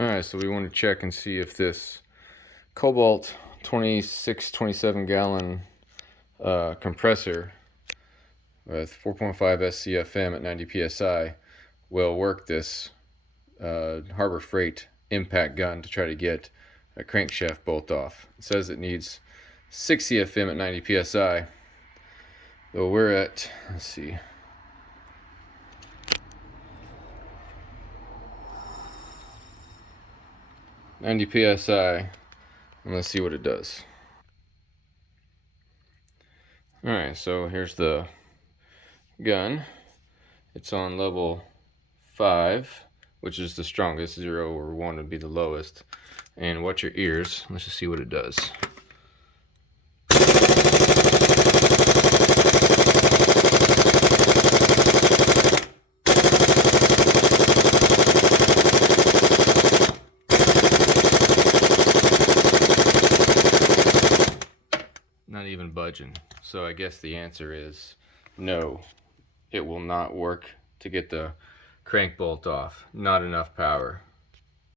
Alright, so we want to check and see if this Kobalt 27 gallon compressor with 4.5 SCFM at 90 psi will work this Harbor Freight impact gun to try to get a crankshaft bolt off. It says it needs 6 CFM at 90 psi. So we're at, let's see, 90 psi, and let's see what it does. Alright, so here's the gun. It's on level 5, which is the strongest. 0 or 1 would be the lowest. And watch your ears. Let's just see what it does. Not even budging. So I guess the answer is no. It will not work to get the crank bolt off. Not enough power.